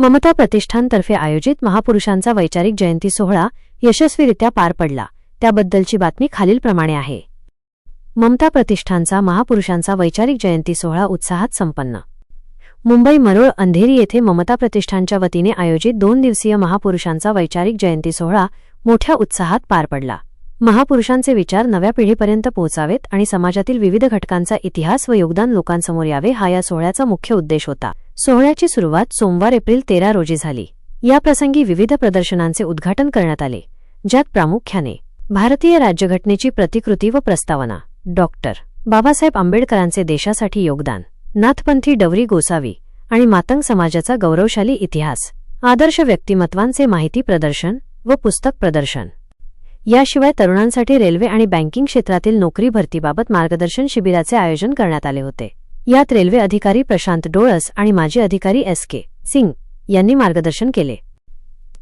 ममता प्रतिष्ठानतर्फे आयोजित महापुरुषांचा वैचारिक जयंती सोहळा यशस्वीरित्या पार पडला, त्याबद्दलची बातमी खालीलप्रमाणे आहे। ममता प्रतिष्ठानचा महापुरुषांचा वैचारिक जयंती सोहळा उत्साहात संपन्न। मुंबई मरोळ अंधेरी येथे ममता प्रतिष्ठानच्या वतीने आयोजित 2 दिवसीय महापुरुषांचा वैचारिक जयंती सोहळा मोठ्या उत्साहात पार पडला। महापुरुषांचे विचार नव्या पिढीपर्यंत पोहोचावेत आणि समाजातील विविध घटकांचा इतिहास व योगदान लोकांसमोर यावे हा या सोहळ्याचा मुख्य उद्देश होता। सोहळ्याची सुरुवात सोमवार एप्रिल 13 रोजी झाली। या प्रसंगी विविध प्रदर्शनांचे उद्घाटन करण्यात आले, ज्यात प्रामुख्याने भारतीय राज्यघटनेची प्रतिकृती व प्रस्तावना, डॉक्टर बाबासाहेब आंबेडकरांचे देशासाठी योगदान, नाथपंथी डवरी गोसावी आणि मातंग समाजाचा गौरवशाली इतिहास, आदर्श व्यक्तिमत्वांचे माहिती प्रदर्शन व पुस्तक प्रदर्शन। याशिवाय तरुणांसाठी रेल्वे आणि बँकिंग क्षेत्रातील नोकरी भरतीबाबत मार्गदर्शन शिबिराचे आयोजन करण्यात आले होते। यात रेल्वे अधिकारी प्रशांत डोळस आणि माजी अधिकारी SK सिंग यांनी मार्गदर्शन केले।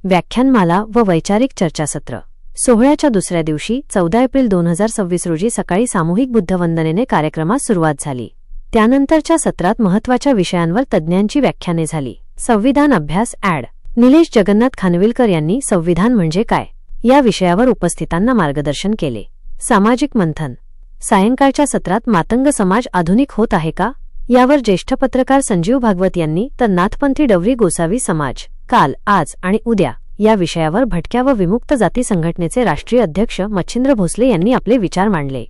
व्याख्यानमाला व वैचारिक चर्चासत्र। सोहळ्याच्या दुसऱ्या दिवशी 14 एप्रिल 2026 रोजी सकाळी सामूहिक बुद्धवंदनेने कार्यक्रमास सुरुवात झाली। त्यानंतरच्या सत्रात महत्त्वाच्या विषयांवर तज्ज्ञांची व्याख्याने झाली। संविधान अभ्यास ॲड निलेश जगन्नाथ खानविलकर यांनी संविधान म्हणजे काय या विषयावर उपस्थितांना मार्गदर्शन केले। सामाजिक मंथन। सायंकाळच्या सत्रात मातंग समाज आधुनिक होत आहे का यावर ज्येष्ठ पत्रकार संजीव भागवत यांनी तर नाथपंथी डवरी गोसावी समाज काल, आज आणि उद्या या विषयावर भटक्या व विमुक्त जाती संघटनेचे राष्ट्रीय अध्यक्ष मच्छिंद्र भोसले यांनी आपले विचार मांडले।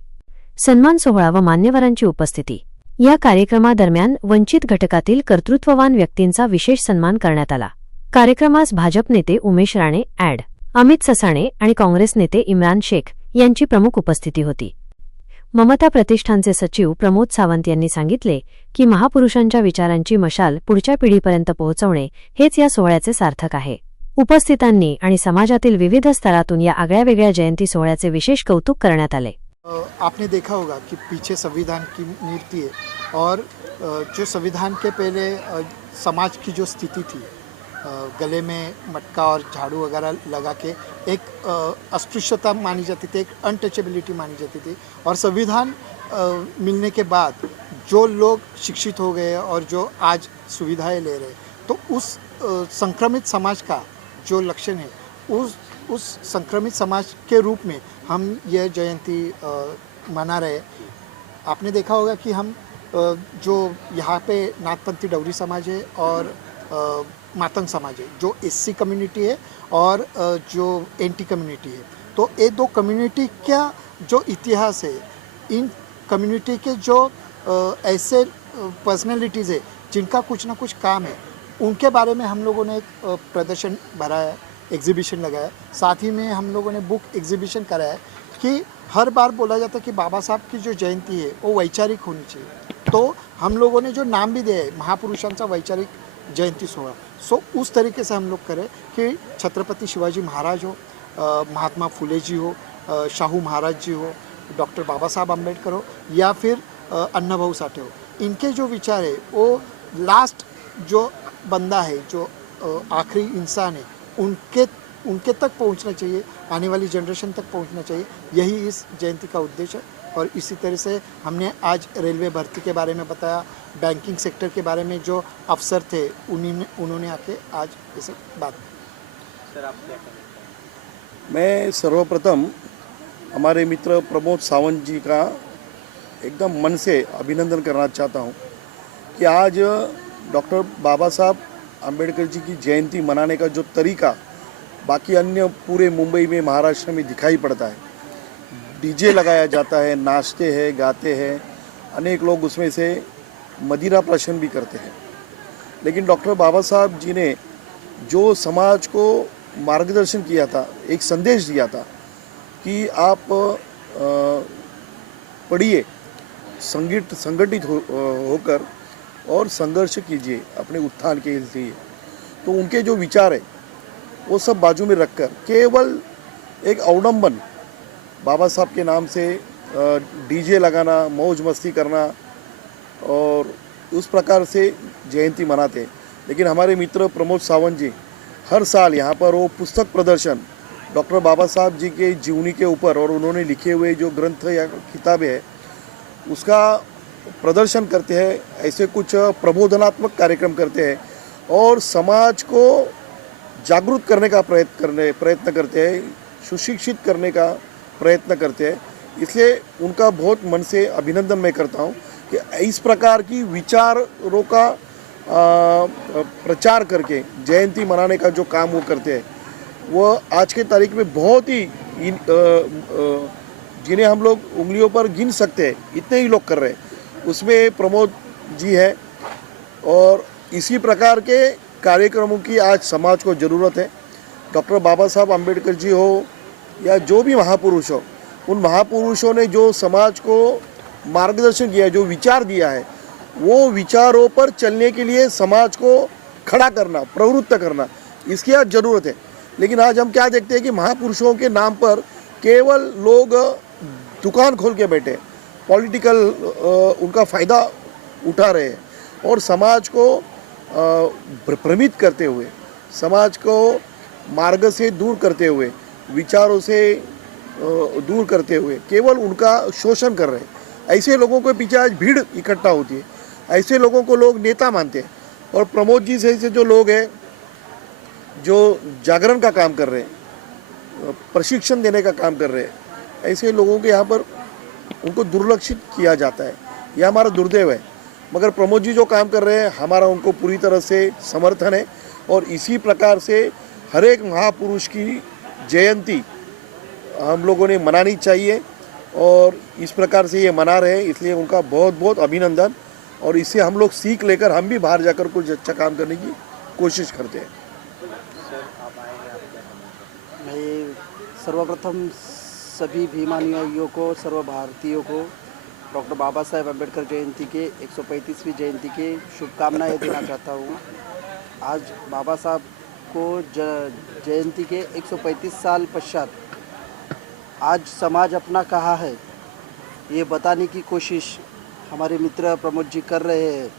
सन्मान सोहळा व मान्यवरांची उपस्थिती। या कार्यक्रमादरम्यान वंचित घटकातील कर्तृत्ववान व्यक्तींचा विशेष सन्मान करण्यात आला। कार्यक्रमास भाजप नेते उमेश राणे ॲड, अमित ससाणे आणि काँग्रेस नेते इम्रान शेख यांची प्रमुख उपस्थिती होती। ममता प्रतिष्ठानचे सचिव प्रमोद सावंत यांनी सांगितले की महापुरुषांच्या विचारांची मशाल पुढच्या पिढीपर्यंत पोहोचवणे हेच या सोहळ्याचे सार्थक आहे। उपस्थितांनी आणि समाजातील विविध स्तरातून या आगळ्यावेगळ्या जयंती सोहळ्याचे विशेष कौतुक करण्यात आले। आपने देखा होगा कि पीछे संविधान की मूर्ति है और जो संविधान के पहले समाज की जो स्थिति थी, गले में मटका और झाड़ू वगैरह लगा के एक अस्पृश्यता मानी जाती थी, एक अनटचेबिलिटी मानी जाती थी। और संविधान मिलने के बाद जो लोग शिक्षित हो गए और जो आज सुविधाएं ले रहे, तो उस संक्रमित समाज का जो लक्षण है, उस संक्रमित समाज के रूप में हम यह जयंती मना रहे। आपने देखा होगा कि हम जो यहाँ पे नाथपंथी डवरी समाज है और मातंग समाज है, जो SC कम्युनिटी है और जो NT कम्युनिटी है, तो ये 2 कम्युनिटी का जो इतिहास है, इन कम्युनिटी के जो ऐसे पर्सनैलिटीज़ है जिनका कुछ ना कुछ काम है, उनके बारे में हम लोगों ने एक प्रदर्शन भरा है, एग्जीबिशन लगाया। साथ ही में हम लोगों ने बुक एग्जीबिशन कराया कि हर बार बोला जाता है कि बाबा साहब की जो जयंती है वो वैचारिक होनी चाहिए, तो हम लोगों ने जो नाम भी दिया है महापुरुषांचा वैचारिक जयंती सोहळा, सो उस तरीके से हम लोग करें कि छत्रपति शिवाजी महाराज हो, महात्मा फुले जी हो, शाहू महाराज जी हो, डॉक्टर बाबा साहब आम्बेडकर हो या फिर अन्नाभाऊ साठे हो, इनके जो विचार है वो लास्ट जो बंदा है, जो आखिरी इंसान है, उनके तक पहुंचना चाहिए, आने वाली जनरेशन तक पहुंचना चाहिए। यही इस जयंती का उद्देश्य है। और इसी तरह से हमने आज रेलवे भर्ती के बारे में बताया, बैंकिंग सेक्टर के बारे में जो अफसर थे उन्होंने आके आज इसे बात की। सर, आप क्या कहेंगे? मैं सर्वप्रथम हमारे मित्र प्रमोद सावंत जी का एकदम मन से अभिनंदन करना चाहता हूं कि आज डॉक्टर बाबा साहब आम्बेडकर जी की जयंती मनाने का जो तरीका बाकी अन्य पूरे मुंबई में, महाराष्ट्र में दिखाई पड़ता है। DJ लगाया जाता है, नाचते हैं, गाते हैं, अनेक लोग उसमें से मदिरा प्राशन भी करते हैं। लेकिन डॉक्टर बाबा साहब जी ने जो समाज को मार्गदर्शन किया था, एक संदेश दिया था कि आप पढ़िए, संगठित होकर और संघर्ष कीजिए अपने उत्थान के लिए। तो उनके जो विचार है वो सब बाजू में रखकर केवल एक अवडंबन बाबा साहब के नाम से DJ लगाना, मौज मस्ती करना और उस प्रकार से जयंती मनाते हैं। लेकिन हमारे मित्र प्रमोद सावंत जी हर साल यहाँ पर वो पुस्तक प्रदर्शन डॉक्टर बाबा साहब जी के जीवनी के ऊपर और उन्होंने लिखे हुए जो ग्रंथ या किताबें हैं उसका प्रदर्शन करते हैं, ऐसे कुछ प्रबोधनात्मक कार्यक्रम करते हैं और समाज को जागरूक करने का प्रयत्न करते हैं, सुशिक्षित करने का प्रयत्न करते हैं। इसलिए उनका बहुत मन से अभिनंदन मैं करता हूँ कि इस प्रकार की विचारों का प्रचार करके जयंती मनाने का जो काम वो करते हैं, वो आज के तारीख में बहुत ही जिन्हें हम लोग उंगलियों पर गिन सकते हैं इतने ही लोग कर रहे हैं। उसमें प्रमोद जी है और इसी प्रकार के कार्यक्रमों की आज समाज को ज़रूरत है। डॉक्टर बाबा साहब अम्बेडकर जी हो या जो भी महापुरुष हो, उन महापुरुषों ने जो समाज को मार्गदर्शन किया, जो विचार दिया है, वो विचारों पर चलने के लिए समाज को खड़ा करना, प्रवृत्त करना, इसकी आज ज़रूरत है। लेकिन आज हम क्या देखते हैं कि महापुरुषों के नाम पर केवल लोग दुकान खोल के बैठे, पॉलिटिकल उनका फ़ायदा उठा रहे हैं और समाज को भ्रमित करते हुए, समाज को मार्ग से दूर करते हुए, विचारों से दूर करते हुए केवल उनका शोषण कर रहे हैं। ऐसे लोगों के पीछे आज भीड़ इकट्ठा होती है, ऐसे लोगों को लोग नेता मानते हैं। और प्रमोद जी से जो लोग हैं जो जागरण का काम कर रहे हैं, प्रशिक्षण देने का काम कर रहे हैं, ऐसे लोगों के यहाँ पर उनको दुर्लक्षित किया जाता है। यह हमारा दुर्दैव है। मगर प्रमोद जी जो काम कर रहे हैं, हमारा उनको पूरी तरह से समर्थन है और इसी प्रकार से हर एक महापुरुष की जयंती हम लोगों ने मनानी चाहिए और इस प्रकार से ये मना रहे हैं, इसलिए उनका बहुत बहुत अभिनंदन। और इससे हम लोग सीख लेकर हम भी बाहर जाकर कुछ अच्छा काम करने की कोशिश करते हैं। मैं सर्वप्रथम सभी भीमानुयायियों को, सर्व भारतीयों को डॉक्टर बाबा साहेब अम्बेडकर जयंती के 135वीं जयंती के शुभकामनाएं देना चाहता हूँ। आज बाबा साहब को जयंती के 135 साल पश्चात आज समाज अपना कहाँ है, ये बताने की कोशिश हमारे मित्र प्रमोद जी कर रहे हैं।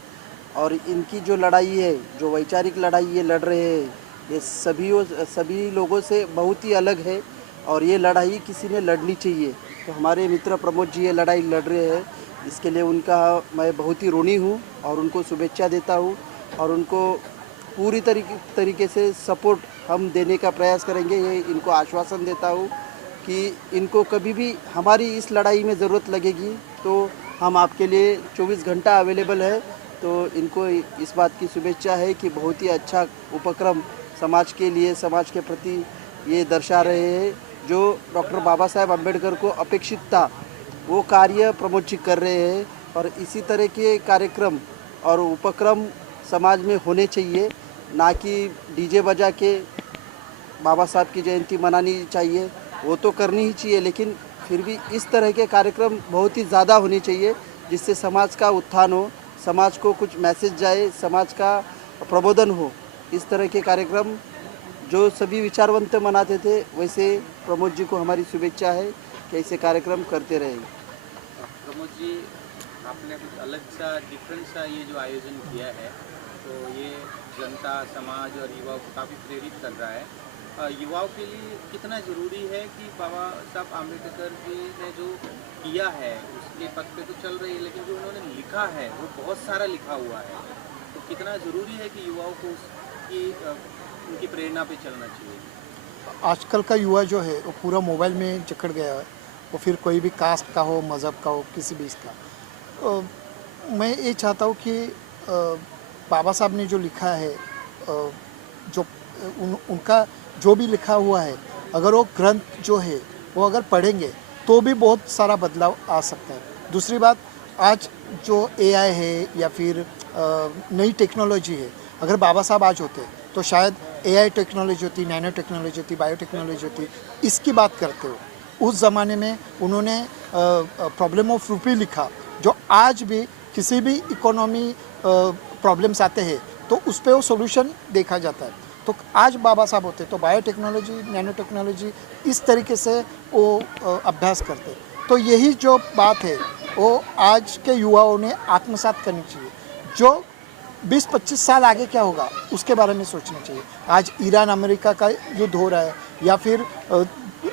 और इनकी जो लड़ाई है, जो वैचारिक लड़ाई ये लड़ रहे हैं, ये सभी लोगों से बहुत ही अलग है और ये लड़ाई किसी ने लड़नी चाहिए। तो हमारे मित्र प्रमोद जी ये लड़ाई लड़ रहे हैं, इसके लिए उनका मैं बहुत ही ऋणी हूँ और उनको शुभेच्छा देता हूँ और उनको पूरी तरीके से सपोर्ट हम देने का प्रयास करेंगे। ये इनको आश्वासन देता हूँ कि इनको कभी भी हमारी इस लड़ाई में ज़रूरत लगेगी तो हम आपके लिए 24 घंटा अवेलेबल है। तो इनको इस बात की शुभेच्छा है कि बहुत ही अच्छा उपक्रम समाज के लिए, समाज के प्रति ये दर्शा रहे हैं। जो डॉक्टर बाबा साहेब अम्बेडकर को अपेक्षित था वो कार्य प्रमोद जी कर रहे हैं और इसी तरह के कार्यक्रम और उपक्रम समाज में होने चाहिए, ना कि डीजे बजा के बाबा साहब की जयंती मनानी चाहिए। वो तो करनी ही चाहिए, लेकिन फिर भी इस तरह के कार्यक्रम बहुत ही ज़्यादा होने चाहिए जिससे समाज का उत्थान हो, समाज को कुछ मैसेज जाए, समाज का प्रबोधन हो। इस तरह के कार्यक्रम जो सभी विचारवंत मनाते थे, वैसे प्रमोद जी को हमारी शुभेच्छा है कि ऐसे कार्यक्रम करते रहें। प्रमोद जी, आपने कुछ अलग सा डिफरेंट सा ये जो आयोजन किया है, तो ये जनता, समाज और युवाओं को काफ़ी प्रेरित कर रहा है। युवाओं के लिए कितना ज़रूरी है कि बाबा साहब आम्बेडकर जी ने जो किया है उसके पथ पे तो चल रही है, लेकिन जो उन्होंने लिखा है वो बहुत सारा लिखा हुआ है, तो कितना ज़रूरी है कि युवाओं को उनकी प्रेरणा पे चलना चाहिए। आजकल का युवा जो है वो पूरा मोबाइल में जकड़ गया है, वो फिर कोई भी कास्ट का हो, मज़हब का हो, किसी भी इसका। मैं ये चाहता हूँ कि बाबा साहब ने जो लिखा है, जो उनका जो भी लिखा हुआ है, अगर वो ग्रंथ जो है वो अगर पढ़ेंगे तो भी बहुत सारा बदलाव आ सकता है। दूसरी बात, आज जो AI है या फिर नई टेक्नोलॉजी है, अगर बाबा साहब आज होते तो शायद AI टेक्नोलॉजी होती, नैनो टेक्नोलॉजी होती, बायोटेक्नोलॉजी होती, इसकी बात करते हो। उस ज़माने में उन्होंने प्रॉब्लम ऑफ रूपी लिखा, जो आज भी किसी भी इकोनॉमी प्रॉब्लम्स आते हैं तो उस पर वो सोल्यूशन देखा जाता है। तो आज बाबा साहब होते तो बायोटेक्नोलॉजी, नैनो टेक्नोलॉजी इस तरीके से वो अभ्यास करते। तो यही जो बात है वो आज के युवाओं ने आत्मसात करनी चाहिए। जो 20-25 साल आगे क्या होगा उसके बारे में सोचना चाहिए। आज ईरान अमेरिका का युद्ध हो रहा है या फिर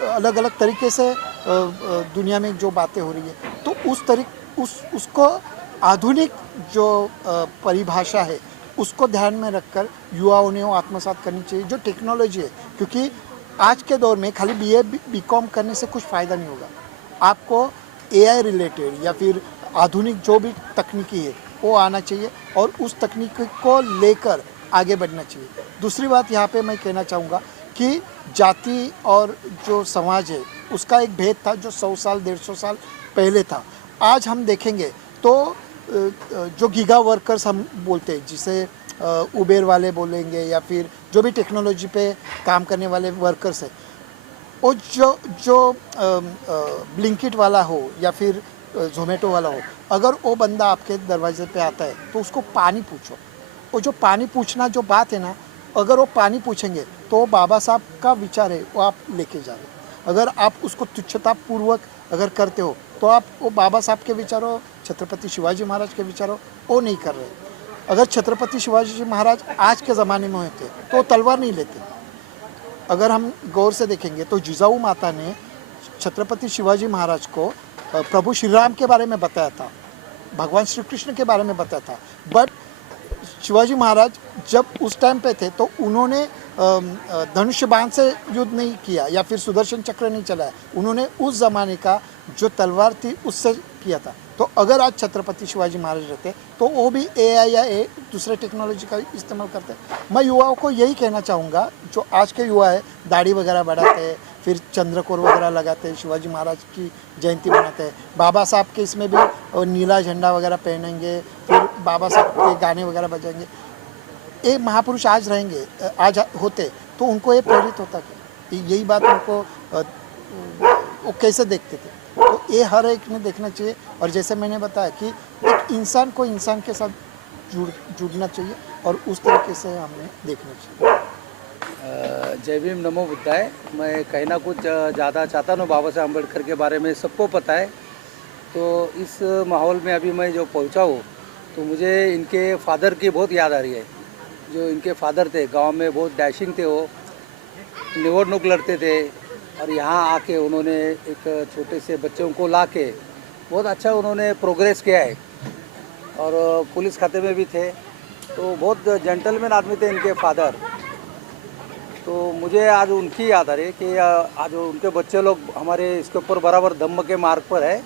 अलग अलग तरीके से दुनिया में जो बातें हो रही है, तो उसको आधुनिक जो परिभाषा है उसको ध्यान में रखकर युवाओं ने वो आत्मसात करनी चाहिए जो टेक्नोलॉजी है, क्योंकि आज के दौर में खाली BA BCom करने से कुछ फ़ायदा नहीं होगा। आपको AI रिलेटेड या फिर आधुनिक जो भी तकनीकी है वो आना चाहिए और उस तकनीक को लेकर आगे बढ़ना चाहिए। दूसरी बात यहाँ पे मैं कहना चाहूँगा कि जाति और जो समाज है उसका एक भेद था जो 100 साल 150 साल पहले था। आज हम देखेंगे तो जो गीगा वर्कर्स हम बोलते हैं, जिसे उबेर वाले बोलेंगे या फिर जो भी टेक्नोलॉजी पे काम करने वाले वर्कर्स हैं, वो जो ब्लिंकिट वाला हो या फिर ज़ोमेटो वाला हो, अगर वो बंदा आपके दरवाजे पे आता है तो उसको पानी पूछो। वो जो पानी पूछना जो बात है ना, अगर वो पानी पूछेंगे तो बाबा साहब का विचार है वो आप लेके जा रहे हो। अगर आप उसको तुच्छतापूर्वक अगर करते हो तो आप वो बाबा साहब के विचारों, छत्रपति शिवाजी महाराज के विचारों वो नहीं कर रहे। अगर छत्रपति शिवाजी महाराज आज के ज़माने में होते तो तलवार नहीं लेते। अगर हम गौर से देखेंगे तो जिजाऊ माता ने छत्रपति शिवाजी महाराज को प्रभु श्री राम के बारे में बताया था, भगवान श्री कृष्ण के बारे में बताया था। बट शिवाजी महाराज जब उस टाइम पे थे तो उन्होंने धनुष्य बाण से युद्ध नहीं किया या फिर सुदर्शन चक्र नहीं चलाया, उन्होंने उस ज़माने का जो तलवार थी उससे किया था। तो अगर आज छत्रपति शिवाजी महाराज रहते तो वो भी AI या दूसरे टेक्नोलॉजी का इस्तेमाल करते। मैं युवाओं को यही कहना चाहूँगा, जो आज के युवा है दाढ़ी वगैरह बढ़ाते हैं, फिर चंद्रकोर वगैरह लगाते हैं, शिवाजी महाराज की जयंती मनाते हैं, बाबा साहब के इसमें भी नीला झंडा वगैरह पहनेंगे, फिर बाबा साहब के गाने वगैरह बजाएंगे। ये महापुरुष आज रहेंगे, आज होते तो उनको ये प्रेरित होता कि यही बात उनको वो कैसे देखते थे। तो ये हर एक ने देखना चाहिए। और जैसे मैंने बताया कि एक इंसान को इंसान के साथ जुड़ना चाहिए और उस तरीके से हमें देखना चाहिए। जय भीम, नमो बुद्धाय। मैं कहना कुछ ज़्यादा चाहता हूँ, बाबा साहब अम्बेडकर के बारे में सबको पता है। तो इस माहौल में अभी मैं जो पहुँचा हूँ तो मुझे इनके फादर की बहुत याद आ रही है। जो इनके फादर थे गांव में बहुत डैशिंग थे, वो निवडणूक लड़ते थे और यहाँ आके उन्होंने एक छोटे से बच्चों को ला के बहुत अच्छा उन्होंने प्रोग्रेस किया है और पुलिस खाते में भी थे। तो बहुत जेंटलमैन आदमी थे इनके फादर। तो मुझे आज उनकी याद आ रही है कि आज उनके बच्चे लोग हमारे इसके ऊपर बराबर धम्म के मार्ग पर है।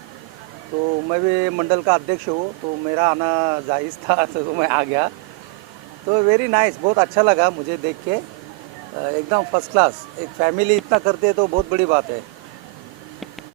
तो मैं भी मंडल का अध्यक्ष हूँ, तो मेरा आना जायज़ था तो मैं आ गया। तो वेरी नाइस, बहुत अच्छा लगा मुझे देख के, एकदम फर्स्ट क्लास। एक फैमिली इतना करते हैं तो बहुत बड़ी बात है।